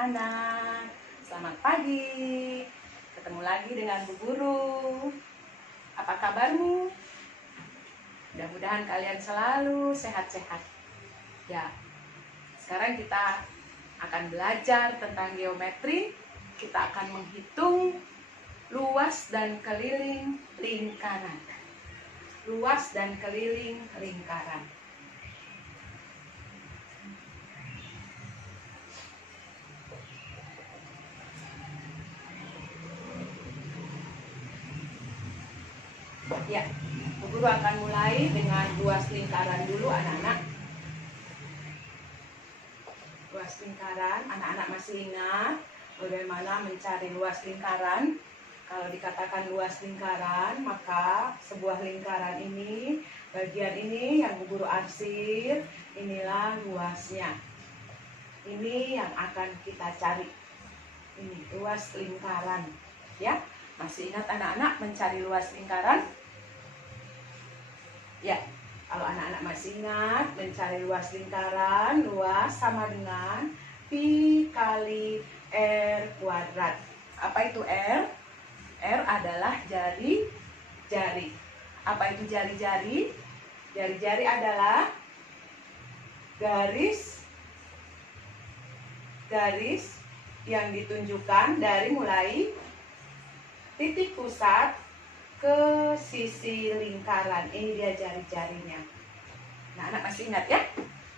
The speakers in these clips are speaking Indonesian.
anak-anak. Selamat pagi. Ketemu lagi dengan Bu Guru. Apa kabarmu? Mudah-mudahan kalian selalu sehat-sehat. Ya, sekarang kita akan belajar tentang geometri. Kita akan menghitung luas dan keliling lingkaran. Luas dan keliling lingkaran. Ya, Bu Guru akan mulai dengan luas lingkaran dulu anak-anak. Luas lingkaran, anak-anak masih ingat bagaimana mencari luas lingkaran? Kalau dikatakan luas lingkaran, maka sebuah lingkaran ini, bagian ini yang Bu Guru arsir, inilah luasnya. Ini yang akan kita cari. Ini luas lingkaran, ya. Masih ingat anak-anak mencari luas lingkaran? Ya, kalau anak-anak masih ingat mencari luas lingkaran, luas sama dengan pi kali R kuadrat. Apa itu R? R adalah jari-jari. Apa itu jari-jari? Jari-jari adalah garis yang ditunjukkan dari mulai titik pusat ke sisi lingkaran. Ini dia jari-jarinya. Nah, anak masih ingat ya?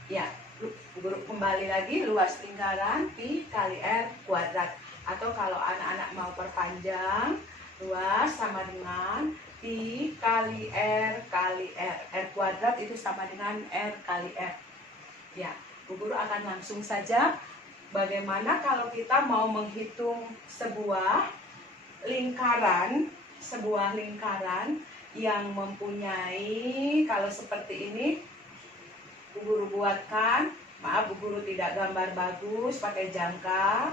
Ya, Bu Guru kembali lagi, luas lingkaran pi kali R kuadrat. Atau kalau anak-anak mau perpanjang, luas sama dengan pi kali R kali R. R kuadrat itu sama dengan R kali R. Ya, Bu Guru akan langsung saja bagaimana kalau kita mau menghitung sebuah lingkaran yang mempunyai, kalau seperti ini Bu Guru buatkan, maaf Bu Guru tidak gambar bagus pakai jangka.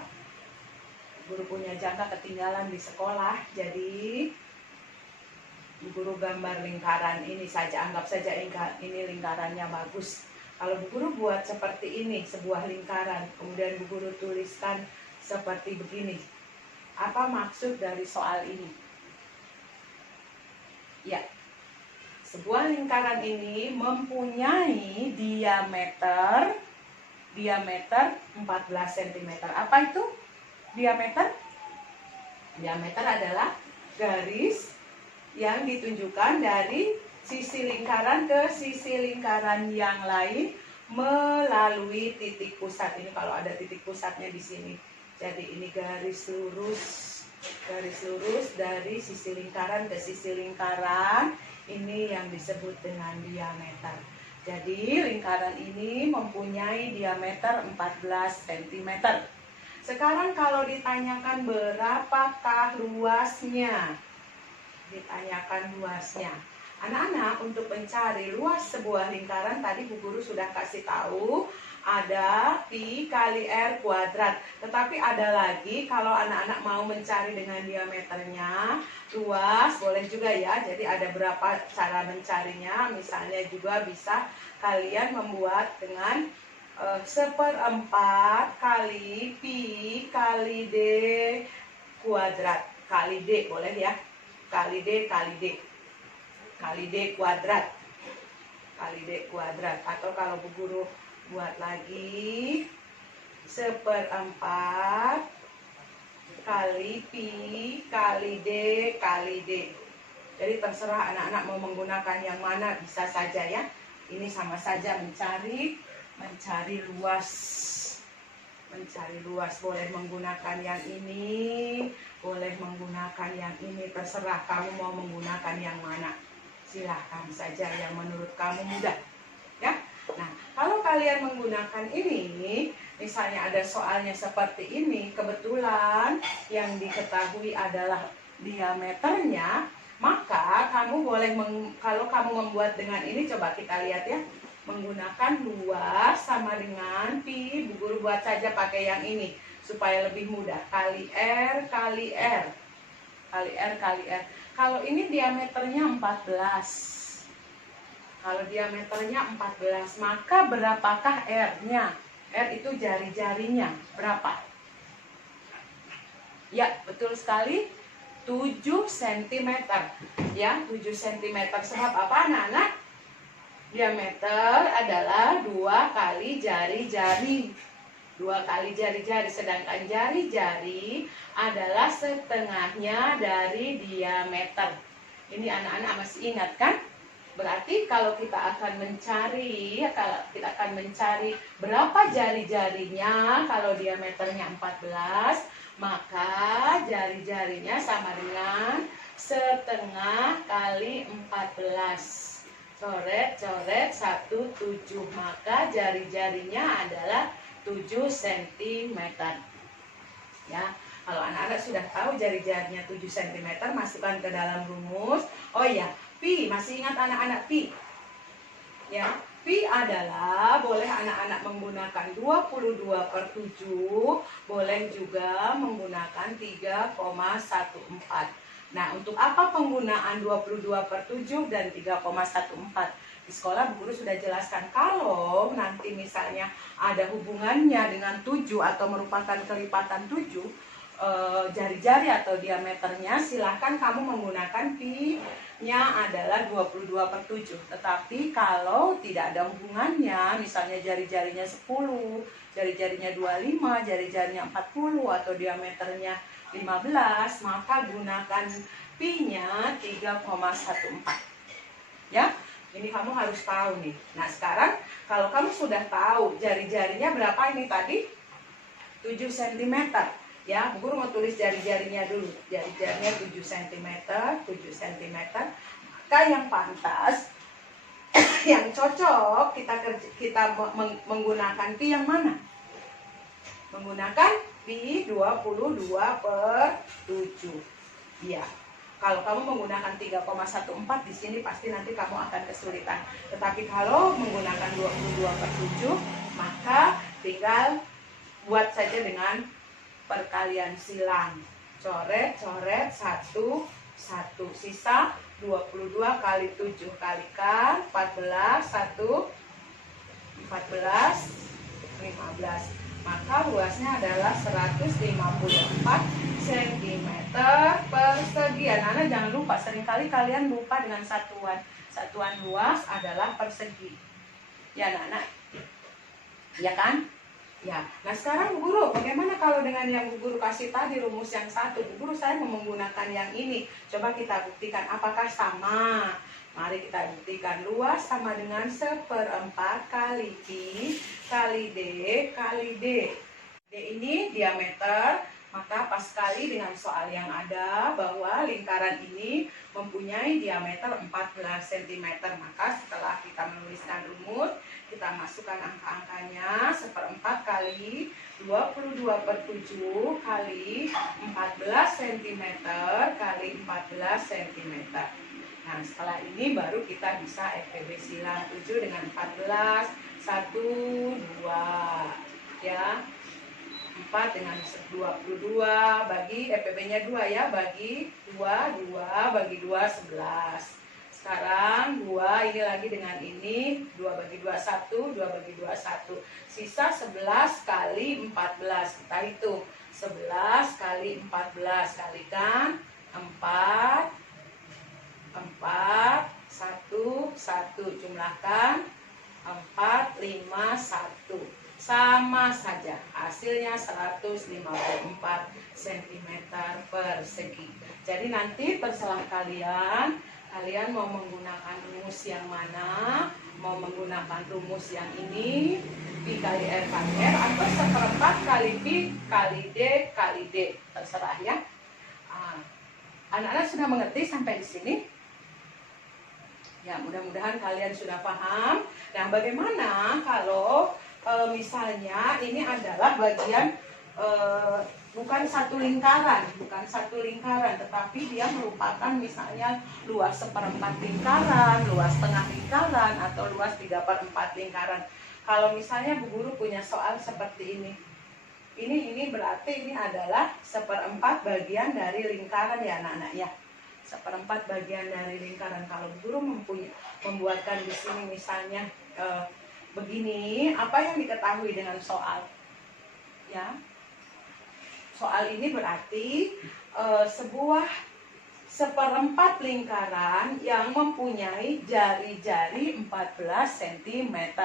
Bu Guru punya jangka ketinggalan di sekolah, jadi Bu Guru gambar lingkaran ini saja, anggap saja ini lingkarannya bagus. Kalau Bu Guru buat seperti ini, sebuah lingkaran, kemudian Bu Guru tuliskan seperti begini. Apa maksud dari soal ini? Ya, sebuah lingkaran ini mempunyai diameter 14 cm. Apa itu diameter? Diameter adalah garis yang ditunjukkan dari sisi lingkaran ke sisi lingkaran yang lain melalui titik pusat. Ini kalau ada titik pusatnya di sini. Jadi ini garis lurus dari sisi lingkaran ke sisi lingkaran, ini yang disebut dengan diameter. Jadi lingkaran ini mempunyai diameter 14 cm. Sekarang kalau ditanyakan berapakah luasnya? Ditanyakan luasnya. Anak-anak, untuk mencari luas sebuah lingkaran, tadi Bu Guru sudah kasih tahu ada pi kali R kuadrat. Tetapi ada lagi, kalau anak-anak mau mencari dengan diameternya, luas boleh juga ya. Jadi ada berapa cara mencarinya. Misalnya juga bisa kalian membuat dengan 1/4 kali pi kali D kuadrat. Kali D boleh ya. Kali D kuadrat. Kali D kuadrat. Atau kalau Bu Guru buat lagi 1/4 kali pi kali D kali D. Jadi terserah anak-anak mau menggunakan yang mana, bisa saja ya. Ini sama saja mencari luas. Mencari luas, boleh menggunakan yang ini, boleh menggunakan yang ini, terserah kamu mau menggunakan yang mana. Silahkan saja yang menurut kamu mudah ya. Nah, kalau kalian menggunakan ini, misalnya ada soalnya seperti ini, kebetulan yang diketahui adalah diameternya, maka kamu boleh, kalau kamu membuat dengan ini, coba kita lihat ya, menggunakan luas sama dengan pi. Bu Guru buat saja pakai yang ini, supaya lebih mudah, kali R kali R. Kali R kali R. Kalau ini diameternya 14. Kalau diameternya 14, maka berapakah R-nya? R itu jari-jarinya. Berapa? Ya, betul sekali. 7 cm. Ya, 7 cm. Sebab apa anak-anak? Diameter adalah 2 kali jari-jari. 2 kali jari-jari. Sedangkan jari-jari adalah setengahnya dari diameter. Ini anak-anak masih ingat kan? Berarti kalau kita akan mencari berapa jari-jarinya, kalau diameternya 14, maka jari-jarinya sama dengan setengah kali 14. Coret-coret 17, maka jari-jarinya adalah 7 cm. Ya, kalau anak-anak sudah tahu jari-jarinya 7 cm, masukkan ke dalam rumus. Oh iya, pi, masih ingat anak-anak pi? Ya, pi adalah, boleh anak-anak menggunakan 22/7, boleh juga menggunakan 3,14. Nah, untuk apa penggunaan 22/7 dan 3,14? Di sekolah Bu Guru sudah jelaskan, kalau nanti misalnya ada hubungannya dengan 7 atau merupakan kelipatan 7, jari-jari atau diameternya, silahkan kamu menggunakan pi-nya adalah 22/7. Tetapi kalau tidak ada hubungannya, misalnya jari-jarinya 10, jari-jarinya 25, jari-jarinya 40, atau diameternya 15, maka gunakan pi-nya 3,14. Ya, ini kamu harus tahu nih. Nah, sekarang kalau kamu sudah tahu jari-jarinya berapa ini tadi? 7 cm. Ya, Bu Guru mau tulis jari-jarinya dulu. Jari-jarinya 7 cm, 7 cm. Maka yang pantas, yang cocok kita menggunakan pi yang mana? Menggunakan pi 22/7. Ya. Kalau kamu menggunakan 3,14 di sini pasti nanti kamu akan kesulitan. Tetapi kalau menggunakan 22/7, maka tinggal buat saja dengan perkalian silang. Coret-coret 1, 1. Sisa 22 kali 7 kalikan 14, 1, 14, 15. Maka luasnya adalah 154 cm persegi. Anak-anak jangan lupa, seringkali kalian lupa dengan satuan. Satuan luas adalah persegi. Ya anak-anak, ya kan? Ya. Nah sekarang Bu Guru, bagaimana kalau dengan yang Bu Guru kasih tadi rumus yang satu? Bu Guru saya mau menggunakan yang ini. Coba kita buktikan apakah sama. Mari kita buktikan. Luas sama dengan 1/4 kali pi kali d kali d. D ini diameter, maka pas sekali dengan soal yang ada bahwa lingkaran ini mempunyai diameter 14 cm. Maka setelah kita menuliskan rumus, kita masukkan angka-angkanya. 1/4 kali 22/7 kali 14 cm kali 14 cm. Nah, setelah ini baru kita bisa FPB silang 7 dengan 14, 1, 2. Ya, 4 dengan 22, bagi FPB-nya 2 ya, bagi 2, 2, bagi 2, 11. Sekarang 2 ini lagi dengan ini, 2 bagi 2, 1, 2 bagi 2, 1. Sisa 11 kali 14, kita hitung. 11 kali 14, kalikan 4, 4, 1, 1, jumlahkan 4, 5, 1. Sama saja, hasilnya 154 cm persegi. Jadi nanti terserah kalian mau menggunakan rumus yang mana, mau menggunakan rumus yang ini, pi kali r kali r, atau 1/4 kali pi kali d kali d, terserah ya. Anak-anak sudah mengerti sampai di sini? Ya, mudah-mudahan kalian sudah paham. Nah, bagaimana kalau misalnya ini adalah bagian bukan satu lingkaran, tetapi dia merupakan misalnya luas 1/4 lingkaran, luas tengah lingkaran, atau luas 3/4 lingkaran. Kalau misalnya Bu Guru punya soal seperti ini berarti ini adalah 1/4 bagian dari lingkaran ya anak-anak ya. 1/4 bagian dari lingkaran. Kalau Bu Guru membuatkan di sini misalnya begini, apa yang diketahui dengan soal? Ya, soal ini berarti sebuah seperempat lingkaran yang mempunyai jari-jari 14 cm.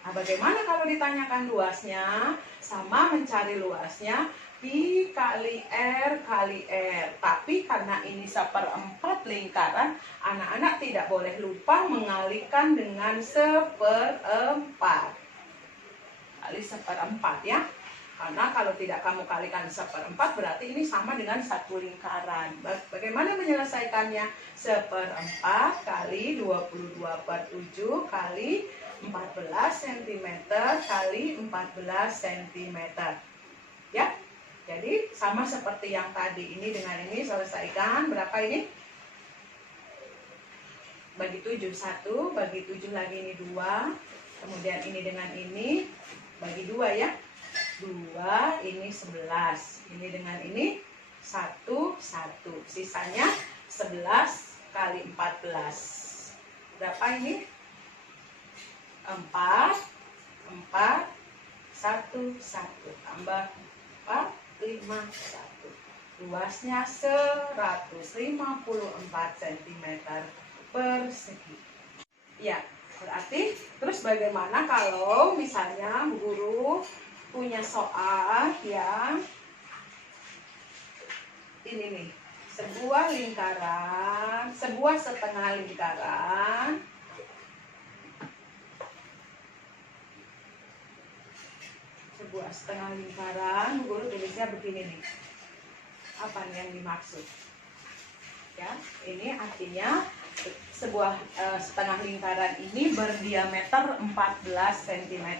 Nah, bagaimana kalau ditanyakan luasnya? Sama mencari luasnya, pi kali R kali R. Tapi karena ini seperempat lingkaran, anak-anak tidak boleh lupa mengalihkan dengan seperempat. Kali seperempat ya. Karena kalau tidak kamu kalikan seperempat berarti ini sama dengan satu lingkaran. Bagaimana menyelesaikannya? Seperempat kali 22/7 kali 14 cm kali 14 cm. Ya, jadi sama seperti yang tadi. Ini dengan ini selesaikan. Berapa ini? Bagi 7, 1. Bagi 7 lagi ini 2. Kemudian ini dengan ini bagi 2 ya. 2, ini 11. Ini dengan ini 1, 1. Sisanya 11 kali 14. Berapa ini? 4, 4, 1, 1. Tambah 4, 5, 1. Luasnya 154 cm persegi. Ya, berarti terus bagaimana kalau misalnya guru punya soal yang ini nih, sebuah lingkaran, sebuah setengah lingkaran, sebuah setengah lingkaran, guru tulisnya begini nih. Apa nih yang dimaksud? Ya, ini artinya sebuah setengah lingkaran ini berdiameter 14 cm.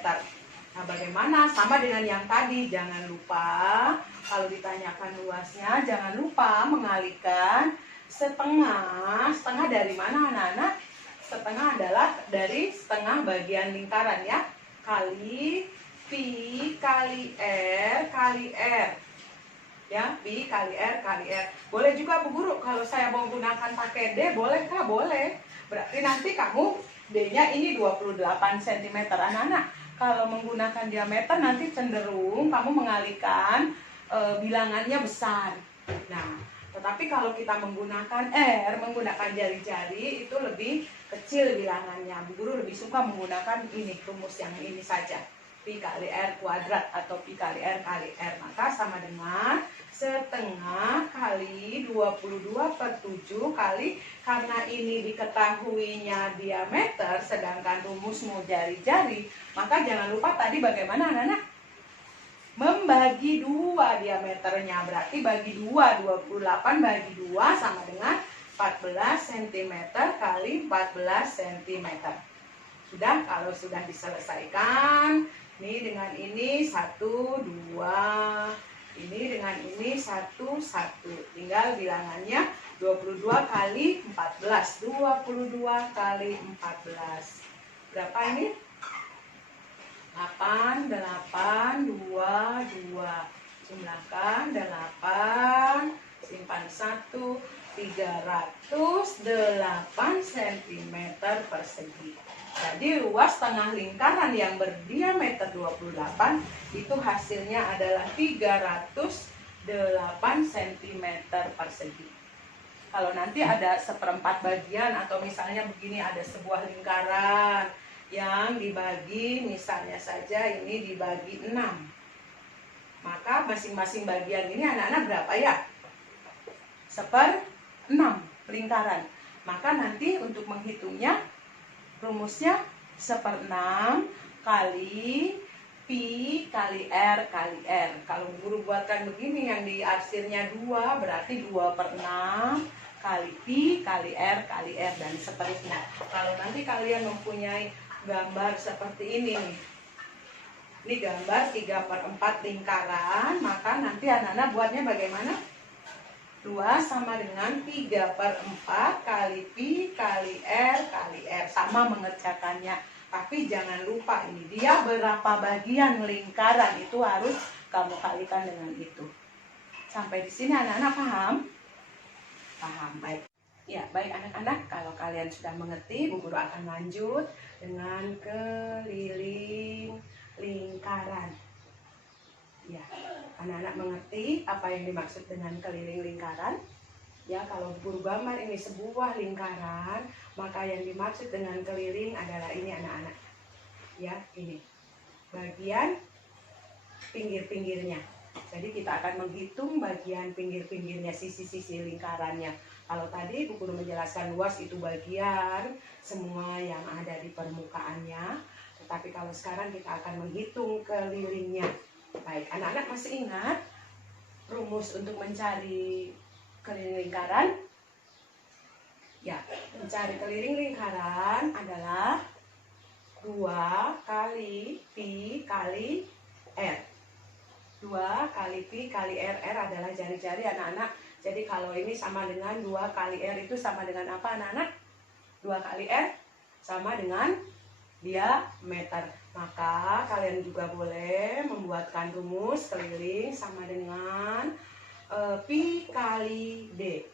Nah, bagaimana? Sama dengan yang tadi, jangan lupa kalau ditanyakan luasnya, jangan lupa mengalihkan setengah. Setengah dari mana, anak-anak? Setengah adalah dari setengah bagian lingkaran ya. Kali pi kali R kali R. Ya, pi kali R kali R. Boleh juga Bu Guru, kalau saya mau gunakan pakai D, bolehkah? Boleh. Berarti nanti kamu D-nya ini 28 cm, anak-anak. Kalau menggunakan diameter nanti cenderung kamu mengalihkan bilangannya besar. Nah, tetapi kalau kita menggunakan R, menggunakan jari-jari itu lebih kecil bilangannya. Bu Guru lebih suka menggunakan ini, rumus yang ini saja. Pi kali R kuadrat atau pi kali R kali R. Maka sama dengan setengah kali 22/7 kali, karena ini diketahuinya diameter sedangkan rumusmu jari-jari, maka jangan lupa tadi bagaimana anak-anak? Membagi 2 diameternya, berarti bagi 2, 28 bagi 2 sama dengan 14 cm kali 14 cm. Sudah, kalau sudah diselesaikan, ini dengan ini 1, 2, ini dengan ini 1, 1. Tinggal bilangannya 22 kali 14. 22 kali 14. Berapa ini? 8, 8, 2, 2. Jumlahkan 8, simpan 1, 308 cm persegi. Jadi luas tengah lingkaran yang berdiameter 28 itu hasilnya adalah 308 cm persegi. Kalau nanti ada seperempat bagian atau misalnya begini, ada sebuah lingkaran yang dibagi, misalnya saja ini dibagi 6. Maka masing-masing bagian ini anak-anak berapa ya? 1/6 lingkaran. Maka nanti untuk menghitungnya rumusnya 1/6 kali pi kali R kali R. Kalau guru buatkan begini yang di akhirnya 2 berarti 2/6 kali pi kali R kali R dan seterusnya. Kalau nanti kalian mempunyai gambar seperti ini nih. Ini gambar 3/4 lingkaran, maka nanti anak-anak buatnya bagaimana? 2 sama dengan 3/4 kali pi kali R kali R. Sama mengerjakannya. Tapi jangan lupa ini dia berapa bagian lingkaran itu harus kamu kalikan dengan itu. Sampai di sini anak-anak paham? Paham, baik. Ya, baik anak-anak, kalau kalian sudah mengerti, Bu Guru akan lanjut dengan keliling lingkaran. Ya, Anak-anak mengerti apa yang dimaksud dengan keliling lingkaran? Ya, kalau guru gambar ini sebuah lingkaran, maka yang dimaksud dengan keliling adalah ini anak-anak. Ya, ini bagian pinggir-pinggirnya. Jadi kita akan menghitung bagian pinggir-pinggirnya, sisi-sisi lingkarannya. Kalau tadi Bu Guru menjelaskan luas itu bagian semua yang ada di permukaannya. Tetapi kalau sekarang kita akan menghitung kelilingnya. Baik, anak-anak masih ingat rumus untuk mencari keliling lingkaran? Ya, mencari keliling lingkaran adalah 2 kali pi kali r. 2 kali pi kali r. R adalah jari-jari anak-anak. Jadi kalau ini sama dengan 2 kali r itu sama dengan apa anak-anak? 2 kali r sama dengan diameter. Maka kalian juga boleh membuatkan rumus keliling sama dengan pi kali d.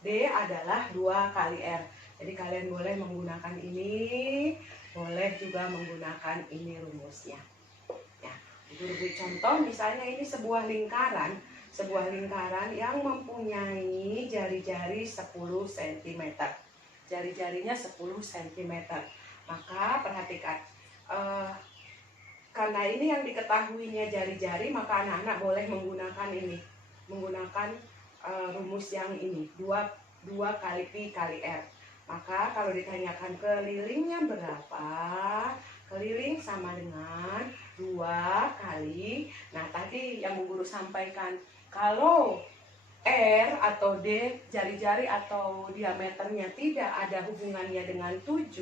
D adalah 2 kali r. Jadi kalian boleh menggunakan ini, boleh juga menggunakan ini rumusnya. Ya, beri contoh misalnya ini sebuah lingkaran yang mempunyai jari-jari 10 cm. Jari-jarinya 10 cm. Maka perhatikan, karena ini yang diketahuinya jari-jari, maka anak-anak boleh menggunakan ini, rumus yang ini, 2 kali pi kali r. Maka kalau ditanyakan kelilingnya berapa, keliling sama dengan 2 kali. Nah tadi yang Bu Guru sampaikan, kalau R atau D, jari-jari atau diameternya tidak ada hubungannya dengan 7,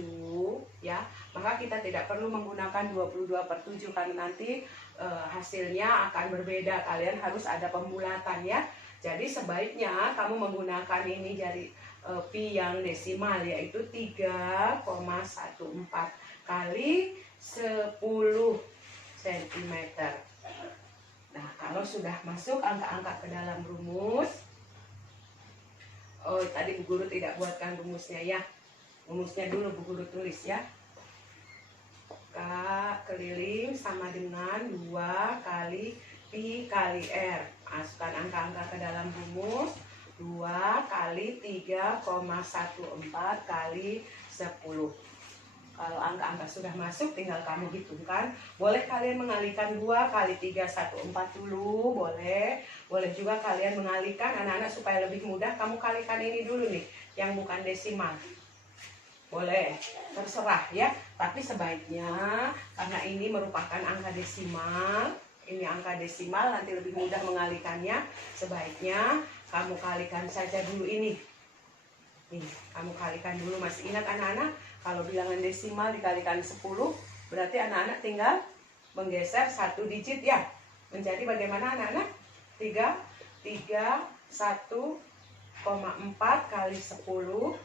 ya, maka kita tidak perlu menggunakan 22/7 karena nanti hasilnya akan berbeda. Kalian harus ada pembulatan ya. Jadi sebaiknya kamu menggunakan ini jari pi yang desimal, yaitu 3,14 kali 10 cm. Nah, kalau sudah masuk angka-angka ke dalam rumus, tadi Bu Guru tidak buatkan rumusnya ya. Rumusnya dulu Bu Guru tulis ya. Keliling sama dengan 2 kali pi kali r. Masukkan angka-angka ke dalam rumus. 2 kali 3,14 kali 10. Kalau angka-angka sudah masuk, tinggal kamu hitungkan. Boleh kalian mengalihkan 2 kali 314 dulu, boleh. Boleh juga kalian mengalihkan, anak-anak supaya lebih mudah, kamu kalikan ini dulu nih, yang bukan desimal. Boleh, terserah ya. Tapi sebaiknya, karena ini merupakan angka desimal, ini angka desimal, nanti lebih mudah mengalihkannya. Sebaiknya kamu kalikan saja dulu ini. Nih, kamu kalikan dulu. Masih ingat anak-anak? Kalau bilangan desimal dikalikan 10, berarti anak-anak tinggal menggeser 1 digit ya. Menjadi bagaimana anak-anak? 1,4 kali 10.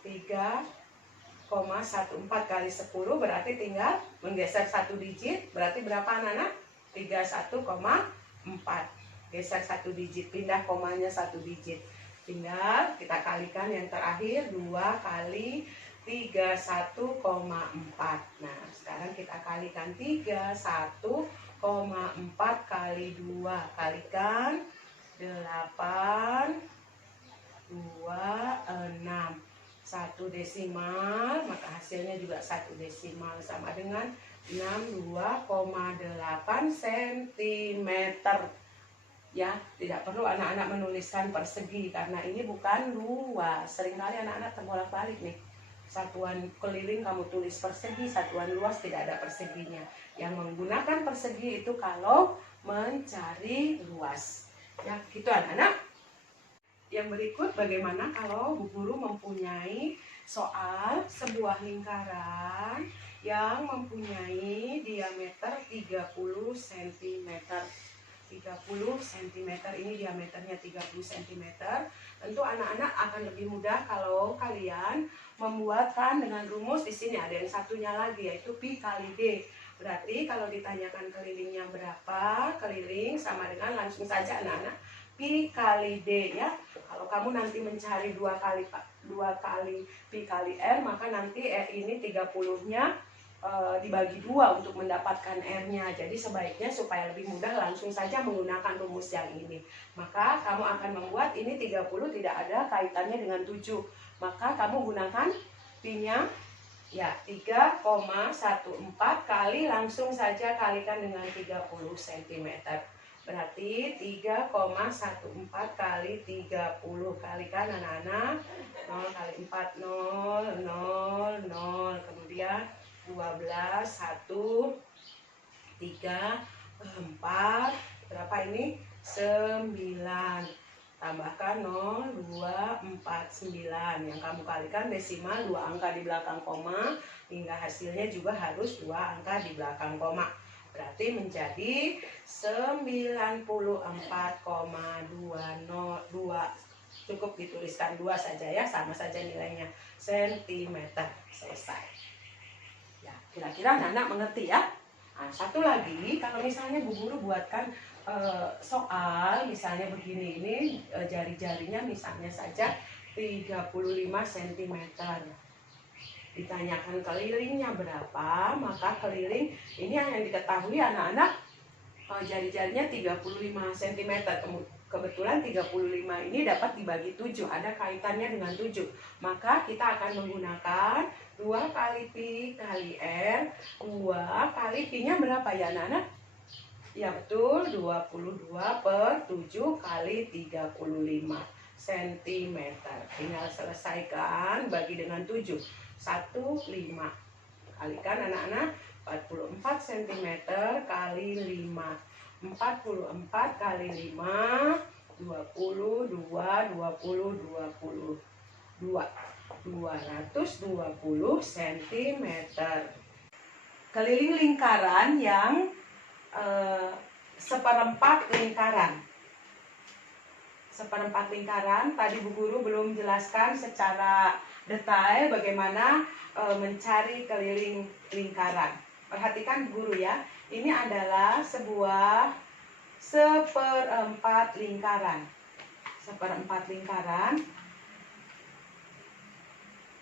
3,14 kali 10 berarti tinggal menggeser 1 digit. Berarti berapa anak-anak? 31,4. Geser 1 digit, pindah komanya 1 digit. Tinggal kita kalikan yang terakhir 2 kali 31,4. Nah, sekarang kita kalikan 31,4 kali 2. Kalikan 8, 2, 6. 1 desimal, maka hasilnya juga 1 desimal sama dengan 62,8 cm. Ya, tidak perlu anak-anak menuliskan persegi karena ini bukan luas. Seringkali anak-anak terbolak-balik nih. Satuan keliling kamu tulis persegi, satuan luas tidak ada perseginya. Yang menggunakan persegi itu kalau mencari luas. Ya, gitu anak-anak. Yang berikut bagaimana kalau Bu Guru mempunyai soal sebuah lingkaran yang mempunyai diameter 30 cm. 30 cm, ini diameternya 30 cm. Tentu anak-anak akan lebih mudah kalau kalian membuatkan dengan rumus. Di sini ada yang satunya lagi, yaitu pi kali d. Berarti kalau ditanyakan kelilingnya berapa, keliling sama dengan langsung saja anak-anak pi kali d ya. Kalau kamu nanti mencari 2 kali pi kali r, maka nanti ini 30-nya dibagi 2 untuk mendapatkan R-nya. Jadi sebaiknya supaya lebih mudah langsung saja menggunakan rumus yang ini. Maka kamu akan membuat ini 30 tidak ada kaitannya dengan 7. Maka kamu gunakan Pi-nya ya 3,14 kali langsung saja kalikan dengan 30 cm. Berarti 3,14 kali 30 kalikan anak-anak 0 kali 4 0 0 0 kemudian 12 1 3 4 berapa ini 9 tambahkan 0 2 4 9 yang kamu kalikan desimal 2 angka di belakang koma hingga hasilnya juga harus 2 angka di belakang koma. Berarti menjadi 94,202. Cukup dituliskan 2 saja ya, sama saja nilainya. Sentimeter. Selesai. Ya, kira-kira anak-anak mengerti ya? Nah, satu lagi, kalau misalnya Bu Guru buatkan soal misalnya begini, ini jari-jarinya misalnya saja 35 cm. Ditanyakan kelilingnya berapa, maka keliling ini yang diketahui anak-anak jari-jarinya 35 cm. Kebetulan 35 ini dapat dibagi 7, ada kaitannya dengan 7. Maka kita akan menggunakan 2 kali Pi kali R. 2 kali Pi-nya berapa ya anak-anak? Ya betul, 22 per 7 kali 35 cm. Tinggal selesaikan, bagi dengan 7. 1, 5. Kalikan anak-anak, 44 cm kali 5. 44 kali 5, 22, 220 cm. Keliling lingkaran yang seperempat lingkaran. Seperempat lingkaran, tadi Bu Guru belum jelaskan secara detail bagaimana mencari keliling lingkaran. Perhatikan Bu Guru ya, ini adalah sebuah seperempat lingkaran. Seperempat lingkaran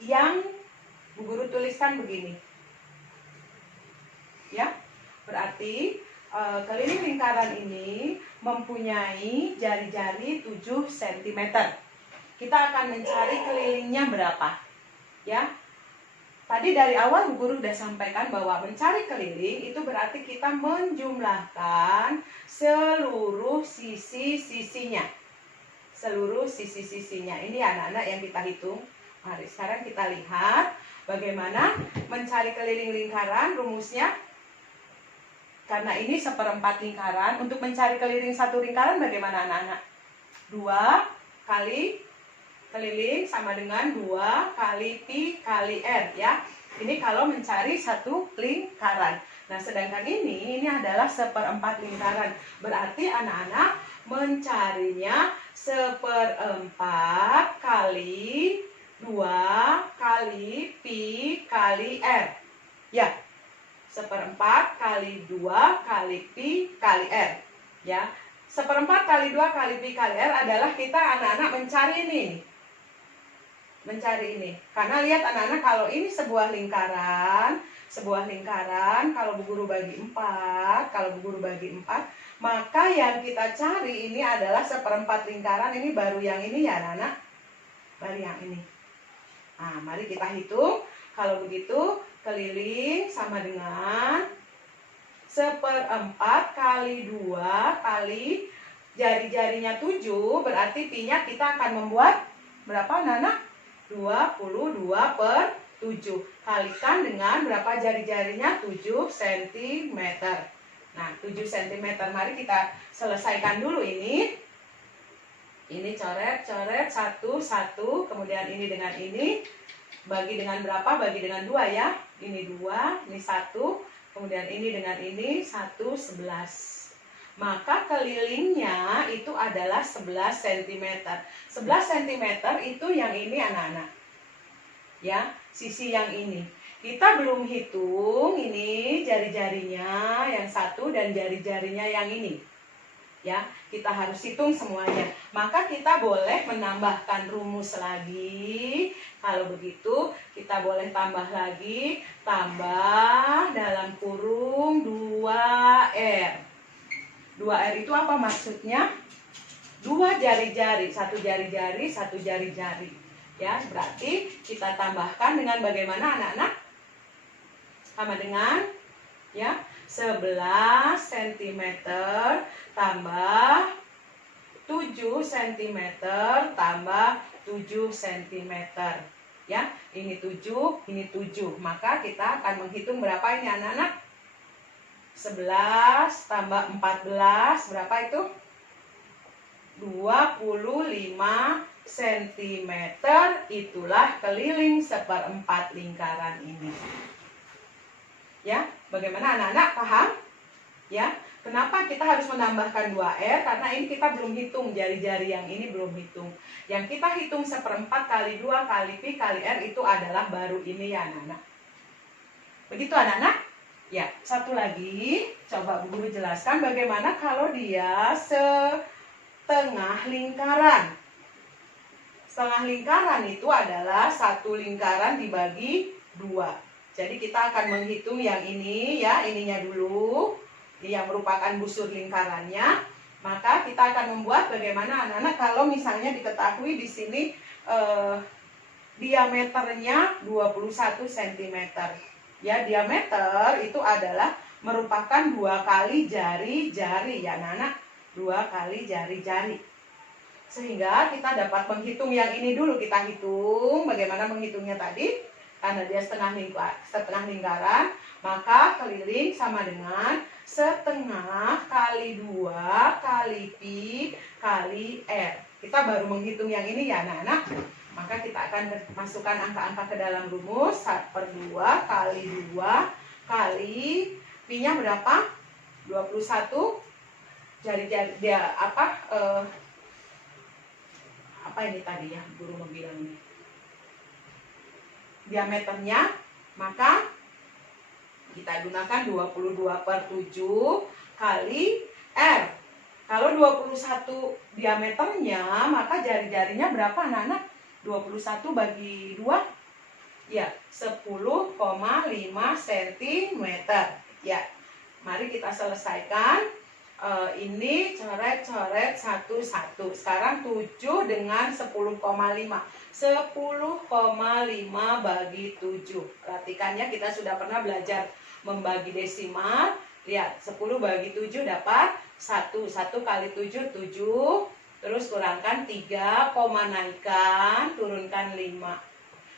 yang Bu Guru tuliskan begini. Ya, berarti keliling lingkaran ini mempunyai jari-jari 7 cm. Kita akan mencari kelilingnya berapa. Ya, tadi dari awal Bu Guru sudah sampaikan bahwa mencari keliling itu berarti kita menjumlahkan seluruh sisi-sisinya. Seluruh sisi-sisinya. Ini anak-anak yang kita hitung. Mari sekarang kita lihat bagaimana mencari keliling lingkaran. Rumusnya, karena ini seperempat lingkaran, untuk mencari keliling satu lingkaran bagaimana anak-anak? 2 kali keliling sama dengan 2 kali Pi kali R ya. Ini kalau mencari satu lingkaran. Nah, sedangkan ini adalah seperempat lingkaran. Berarti anak-anak mencarinya seperempat kali 2 kali Pi kali R. Ya, seperempat kali 2 kali Pi kali R. Ya, seperempat kali 2 kali Pi kali R adalah kita anak-anak mencari ini. Mencari ini. Karena lihat anak-anak, kalau ini sebuah lingkaran, kalau Bu Guru bagi 4, maka yang kita cari ini adalah seperempat lingkaran. Ini baru yang ini ya anak-anak. Baru yang ini. Nah, mari kita hitung. Kalau begitu, keliling sama dengan seperempat kali 2 kali jari-jarinya 7, berarti Pi-nya kita akan membuat berapa anak-anak? 22 per 7. Kalikan dengan berapa jari-jarinya? 7 cm. Nah, 7 cm. Mari kita selesaikan dulu ini. Ini coret-coret 1, 1, kemudian ini dengan ini. Bagi dengan berapa? Bagi dengan 2 ya. Ini 2, ini 1, kemudian ini dengan ini 1, 11. Maka kelilingnya itu adalah 11 cm. 11 cm itu yang ini anak-anak. Ya, sisi yang ini. Kita belum hitung ini jari-jarinya yang 1 dan jari-jarinya yang ini. Ya, kita harus hitung semuanya. Maka kita boleh menambahkan rumus lagi. Kalau begitu, kita boleh tambah lagi. Tambah dalam kurung 2R. 2R itu apa maksudnya? 2 jari-jari, 1 jari-jari, 1 jari-jari. Ya, berarti kita tambahkan dengan bagaimana anak-anak? Sama dengan ya 11 cm tambah 7 cm tambah 7 cm. Ya, ini 7, ini 7. Maka kita akan menghitung berapa ini anak-anak? 11 tambah 14, berapa itu? 25 cm. Itulah keliling seperempat lingkaran ini. Ya, bagaimana anak-anak paham? Ya, kenapa kita harus menambahkan 2R? Karena ini kita belum hitung, jari-jari yang ini belum hitung. Yang kita hitung seperempat kali 2 kali Pi kali R itu adalah baru ini ya anak-anak. Begitu anak-anak? Ya, satu lagi, coba Bu Guru jelaskan bagaimana kalau dia setengah lingkaran. Setengah lingkaran itu adalah satu lingkaran dibagi 2. Jadi kita akan menghitung yang ini ya, ininya dulu, yang merupakan busur lingkarannya. Maka kita akan membuat bagaimana anak-anak kalau misalnya diketahui di sini diameternya 21 cm. Ya, diameter itu adalah merupakan 2 kali jari-jari ya anak-anak, 2 kali jari-jari. Sehingga kita dapat menghitung yang ini dulu, kita hitung bagaimana menghitungnya tadi. Karena dia setengah lingkaran, maka keliling sama dengan setengah kali 2 kali Pi kali R. Kita baru menghitung yang ini ya anak-anak. Maka kita akan masukkan angka-angka ke dalam rumus. 1/2 kali 2 kali Pi-nya berapa? 21. Jari-jari dia apa ini tadi ya guru mau bilang ini. Diameternya, maka kita gunakan 22/7 kali R. Kalau 21 diameternya, maka jari-jarinya berapa anak-anak? 21 bagi 2? Ya, 10,5 cm. Ya, mari kita selesaikan. Ini coret-coret satu-satu. Sekarang 7 dengan 10,5. 10,5 bagi 7. Perhatikan ya, kita sudah pernah belajar membagi desimal. Lihat, 10 bagi 7 dapat 1. 1 kali 7, 7. Terus kurangkan 3, naikkan, turunkan 5.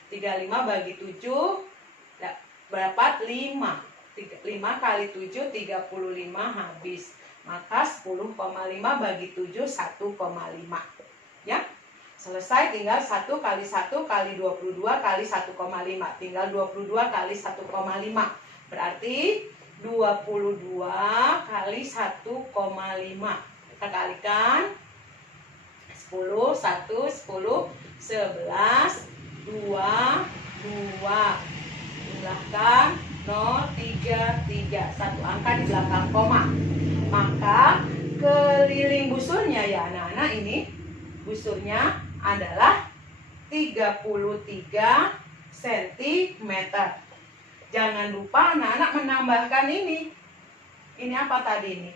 35 bagi 7 dapat 5. 5 kali 7, 35 habis. Maka 10,5 bagi 7, 1,5. Ya, selesai, tinggal 1 kali 1 kali 22 kali 1,5. Tinggal 22 kali 1,5. Berarti 22 kali 1,5. Kita kalikan. 10, 1, 10, 11, 2, 2. Jumlahkan 0, 3, 3. Satu angka di belakang koma. Maka keliling busurnya ya anak-anak, ini busurnya adalah 33 cm. Jangan lupa anak-anak menambahkan ini. Ini apa tadi ini?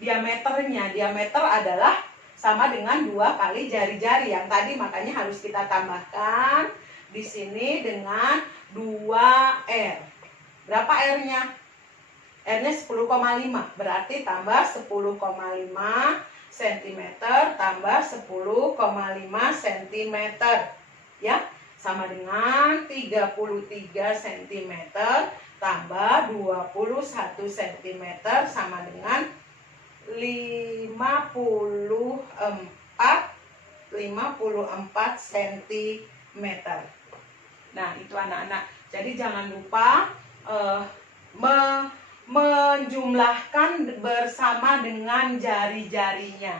Diameternya. Diameter adalah sama dengan 2 kali jari-jari yang tadi, makanya harus kita tambahkan di sini dengan 2R. Berapa R-nya? R-nya 10,5, berarti tambah 10,5 cm tambah 10,5 cm. Ya, sama dengan 33 cm tambah 21 cm sama dengan 54 cm. Nah, itu anak-anak. Jadi jangan lupa menjumlahkan bersama dengan jari-jarinya.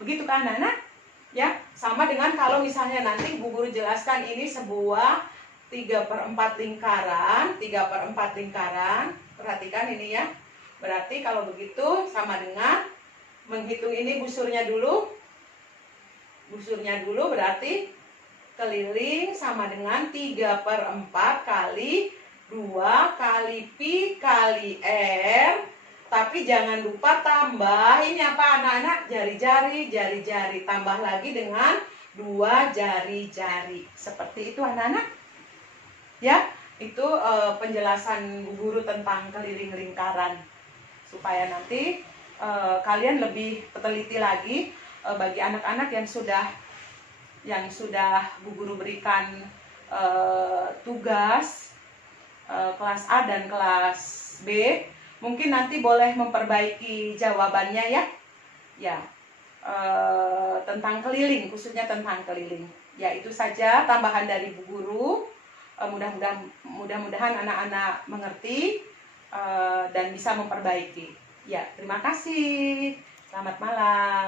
Begitu kan anak-anak? Ya, sama dengan kalau misalnya nanti Bu Guru jelaskan ini sebuah 3/4 lingkaran, 3/4 lingkaran. Perhatikan ini ya. Berarti kalau begitu sama dengan menghitung ini busurnya dulu. Busurnya dulu berarti keliling sama dengan 3/4 kali 2 kali pi kali r. Tapi jangan lupa tambah ini apa anak-anak? Jari-jari, jari-jari. Tambah lagi dengan 2 jari-jari. Seperti itu anak-anak. Ya, itu penjelasan Bu Guru tentang keliling lingkaran. Supaya nanti kalian lebih teliti lagi bagi anak-anak yang sudah Bu Guru berikan tugas kelas A dan kelas B, mungkin nanti boleh memperbaiki jawabannya ya. Ya, tentang keliling, khususnya tentang keliling. Ya, itu saja tambahan dari Bu Guru. Mudah-mudahan anak-anak mengerti dan bisa memperbaiki. Ya, terima kasih. Selamat malam.